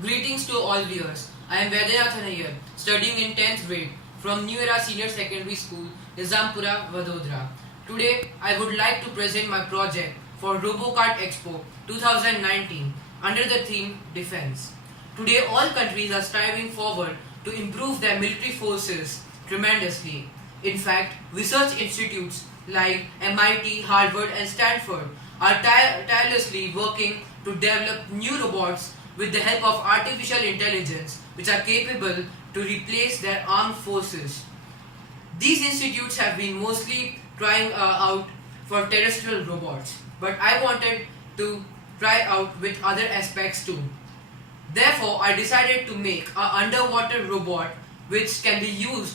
Greetings to all viewers. I am VAIDYANATHAN IYER, studying in 10th grade from New Era Senior Secondary School, Nizampura, Vadodara. Today, I would like to present my project for RoboCart Expo 2019 under the theme Defense. Today, all countries are striving forward to improve their military forces tremendously. In fact, research institutes like MIT, Harvard and Stanford are tirelessly working to develop new robots with the help of artificial intelligence which are capable to replace their armed forces. These institutes have been mostly trying out for terrestrial robots, but I wanted to try out with other aspects too. Therefore, I decided to make an underwater robot which can be used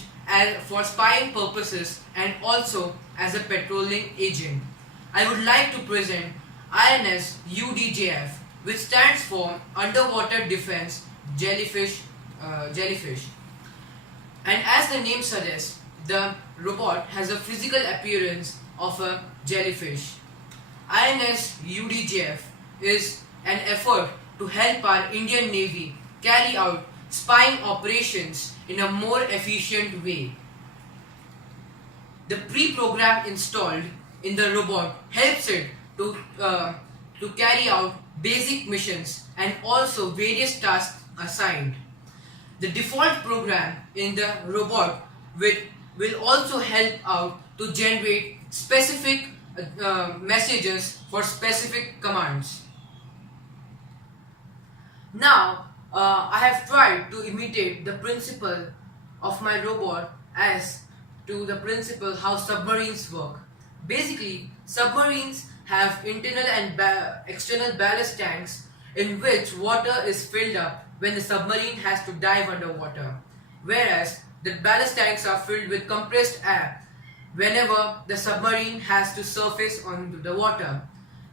for spying purposes and also as a patrolling agent. I would like to present INS Udjf, which stands for Underwater Defense Jellyfish. And as the name suggests, the robot has a physical appearance of a jellyfish. INS Udjf is an effort to help our Indian Navy carry out spying operations in a more efficient way. The pre-program installed in the robot helps it to carry out basic missions and also various tasks assigned. The default program in the robot will also help out to generate specific messages for specific commands. Now, I have tried to imitate the principle of my robot as to the principle how submarines work. Basically, submarines have internal and external ballast tanks in which water is filled up when the submarine has to dive underwater, whereas the ballast tanks are filled with compressed air whenever the submarine has to surface onto the water.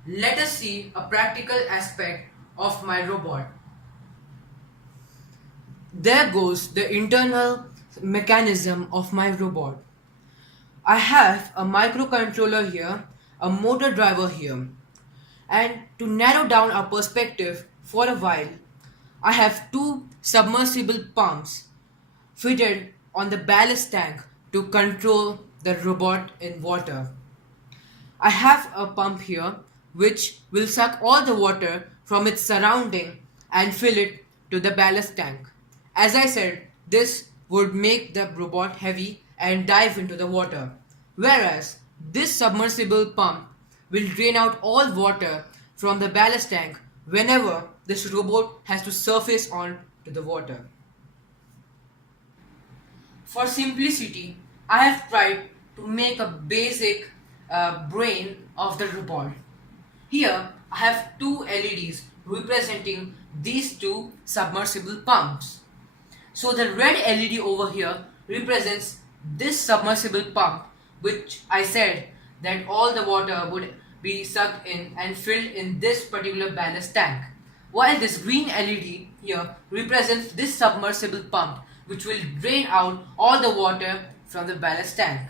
Let us see a practical aspect of my robot. There goes the internal mechanism of my robot. I have a microcontroller here, a motor driver here, and to narrow down our perspective for a while, I have two submersible pumps fitted on the ballast tank to control the robot in water. I have a pump here which will suck all the water from its surrounding and fill it to the ballast tank. As I said, this would make the robot heavy and dive into the water, whereas this submersible pump will drain out all water from the ballast tank whenever this robot has to surface onto the water. For simplicity, I have tried to make a basic brain of the robot. Here, I have two LEDs representing these two submersible pumps. So the red LED over here represents this submersible pump, which I said that all the water would be sucked in and filled in this particular ballast tank. While this green LED here represents this submersible pump, which will drain out all the water from the ballast tank.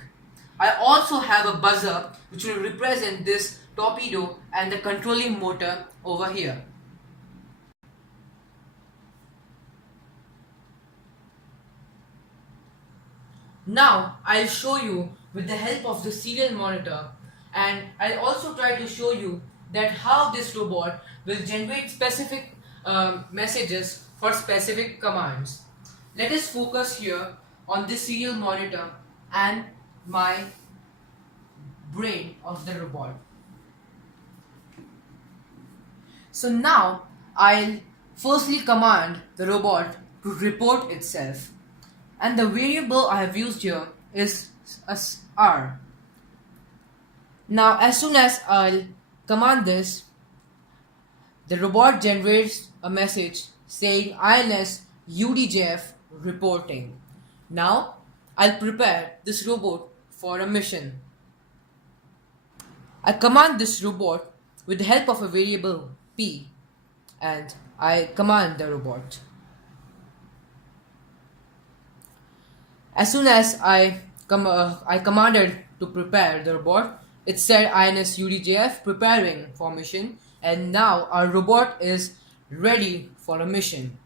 I also have a buzzer which will represent this torpedo and the controlling motor over here. Now I'll show you with the help of the serial monitor, and I'll also try to show you that how this robot will generate specific messages for specific commands. Let us focus here on this serial monitor and my brain of the robot. So now I'll firstly command the robot to report itself, and the variable I have used here is R. Now as soon as I'll command this, the robot generates a message saying INS Udjf reporting. Now I'll prepare this robot for a mission. I command this robot with the help of a variable P, and I command the robot. As soon as I commanded to prepare the robot, it said INS Udjf preparing for mission, and now our robot is ready for a mission.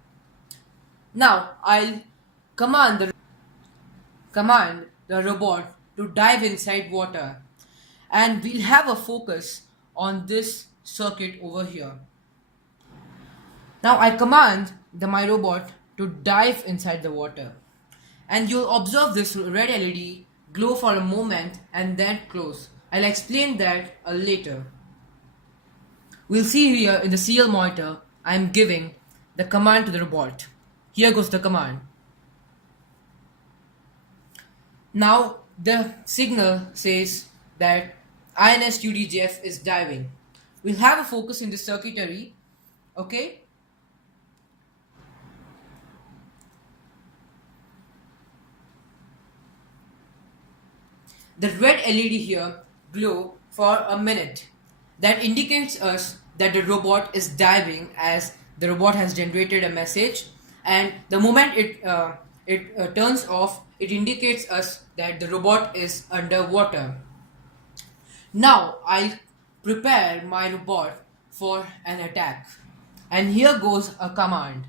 Now I'll command the robot to dive inside water, and we'll have a focus on this circuit over here. Now I command my robot to dive inside the water, and you'll observe this red LED glow for a moment and then close. I'll explain that later. We'll see here in the serial monitor I'm giving the command to the robot. Here goes the command. Now the signal says that INS Udjf is diving. We'll have a focus in the circuitry, okay? The red LED here glow for a minute. That indicates us that the robot is diving, as the robot has generated a message, and the moment it turns off, it indicates us that the robot is underwater. Now I'll prepare my robot for an attack, and here goes a command.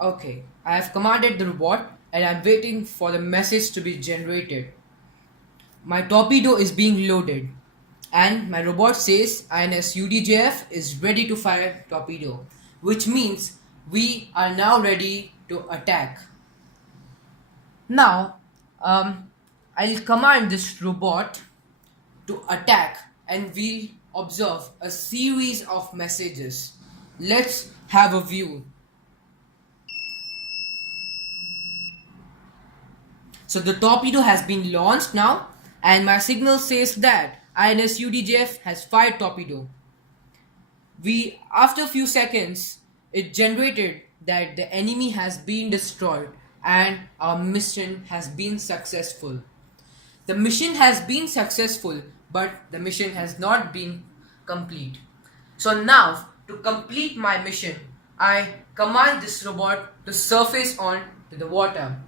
Okay, I have commanded the robot and I'm waiting for the message to be generated. My torpedo is being loaded, and my robot says INS UDJF is ready to fire torpedo, which means we are now ready to attack. Now, I'll command this robot to attack, and we'll observe a series of messages. Let's have a view. So the torpedo has been launched now, and my signal says that INS UDJF has fired torpedo. After a few seconds, it generated that the enemy has been destroyed and our mission has been successful. The mission has been successful, but the mission has not been complete. So now, to complete my mission, I command this robot to surface on to the water.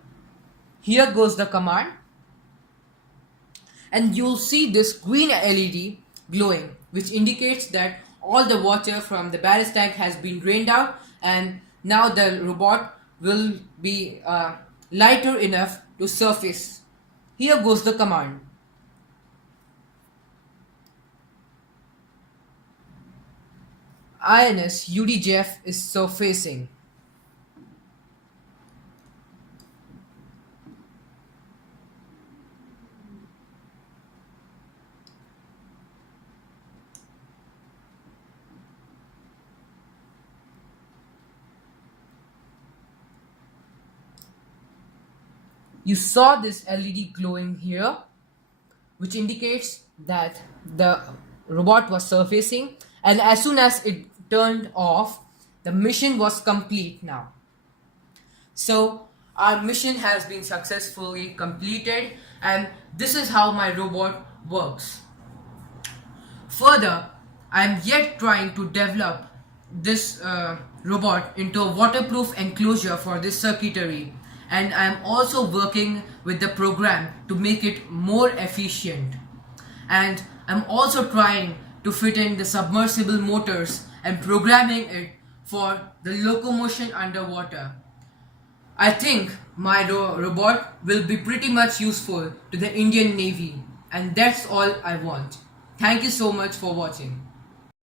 Here goes the command, and you'll see this green LED glowing, which indicates that all the water from the ballast tank has been drained out, and now the robot will be lighter enough to surface. Here goes the command. INS UDJF is surfacing. You saw this LED glowing here, which indicates that the robot was surfacing, and as soon as it turned off, the mission was complete now. So our mission has been successfully completed, and this is how my robot works. Further, I am yet trying to develop this robot into a waterproof enclosure for this circuitry, and I am also working with the program to make it more efficient. And I'm also trying to fit in the submersible motors and programming it for the locomotion underwater. I think my robot will be pretty much useful to the Indian Navy, and that's all I want. Thank you so much for watching.